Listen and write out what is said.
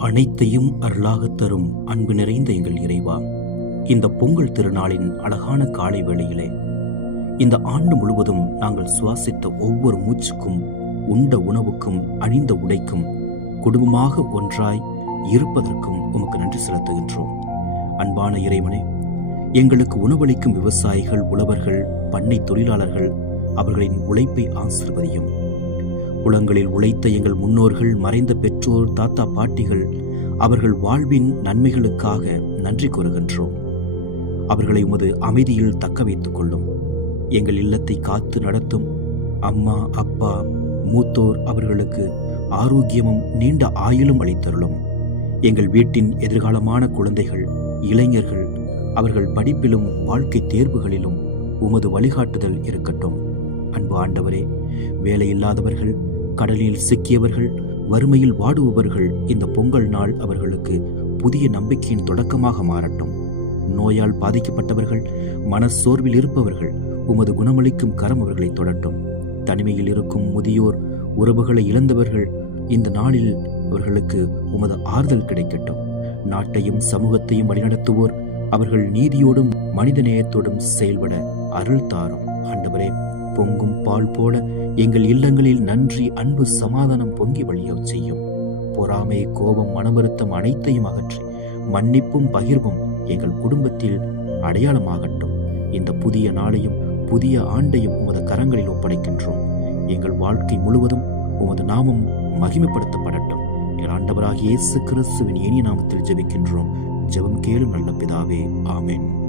அனைத்தையும் அருளாகத் தரும் அன்பு நிறைந்த எங்கள் இறைவா, இந்த பொங்கல் திருநாளின் அழகான காலை வேளையிலே இந்த ஆண்டு முழுவதும் நாங்கள் சுவாசித்த ஒவ்வொரு மூச்சுக்கும், உண்ட உணவுக்கும், அணிந்த உடைக்கும், குடும்பமாக ஒன்றாய் இருப்பதற்கும் உமக்கு நன்றி செலுத்துகின்றோம். அன்பான இறைவனே, எங்களுக்கு உணவளிக்கும் விவசாயிகள், உழவர்கள், பண்ணை தொழிலாளர்கள், அவர்களின் உழைப்பை ஆசீர்வதியும். புலங்களில் உழைத்த எங்கள் முன்னோர்கள், மறைந்த பெற்றோர், தாத்தா பாட்டிகள், அவர்கள் வாழ்வின் நன்மைகளுக்காக நன்றி கூறுகின்றோம். அவர்களை உமது அமைதியில் தக்க வைத்துக் கொள்ளும். எங்கள் இல்லத்தை காத்து நடத்தும் அம்மா, அப்பா, மூத்தோர் அவர்களுக்கு ஆரோக்கியமும் நீண்ட ஆயுளும் அளித்தருளும். எங்கள் வீட்டின் எதிர்காலமான குழந்தைகள், இளைஞர்கள், அவர்கள் படிப்பிலும் வாழ்க்கை தேர்வுகளிலும் உமது வழிகாட்டுதல் இருக்கட்டும். அன்பு ஆண்டவரே, வேலையில்லாதவர்கள், கடலில் சிக்கியவர்கள், வறுமையில் வாடுபவர்கள் இந்த பொங்கல் நாள் அவர்களுக்கு புதிய நம்பிக்கையின் தொடக்கமாக மாறட்டும். நோயால் பாதிக்கப்பட்டவர்கள், மனச்சோர்வில் இருப்பவர்கள், உமது குணமளிக்கும் கரம் அவர்களை தொடட்டும். தனிமையில் இருக்கும் முதியோர், உறவுகளை இழந்தவர்கள், இந்த நாளில் அவர்களுக்கு உமது ஆறுதல் கிடைக்கட்டும். நாட்டையும் சமூகத்தையும் வழிநடத்துவோர் அவர்கள் நீதியோடும் மனிதநேயத்தோடும் செயல்பட அருள் தாரும். ஆண்டவரே, பொங்கும் பால் போல எங்கள் இல்லங்களில் நன்றி, அன்பு, சமாதானம் பொங்கி வழிய செய்யும். பொறாமை, கோபம், மனவருத்தம் அனைத்தையும் அகற்றி மன்னிப்பும் பகிர்வும் எங்கள் குடும்பத்தில் அடையாளமாகட்டும். இந்த புதிய நாளையும் புதிய ஆண்டையும் உமது கரங்களில் ஒப்படைக்கின்றோம். எங்கள் வாழ்க்கை முழுவதும் உமது நாமம் மகிமைப்படுத்தப்படட்டும். எங்கள் ஆண்டவராகிய இயேசு கிறிஸ்துவின் இனிய நாமத்தில் ஜெபிக்கின்றோம். ஜெபம் கேளும் நல்ல பிதாவே, ஆமென்.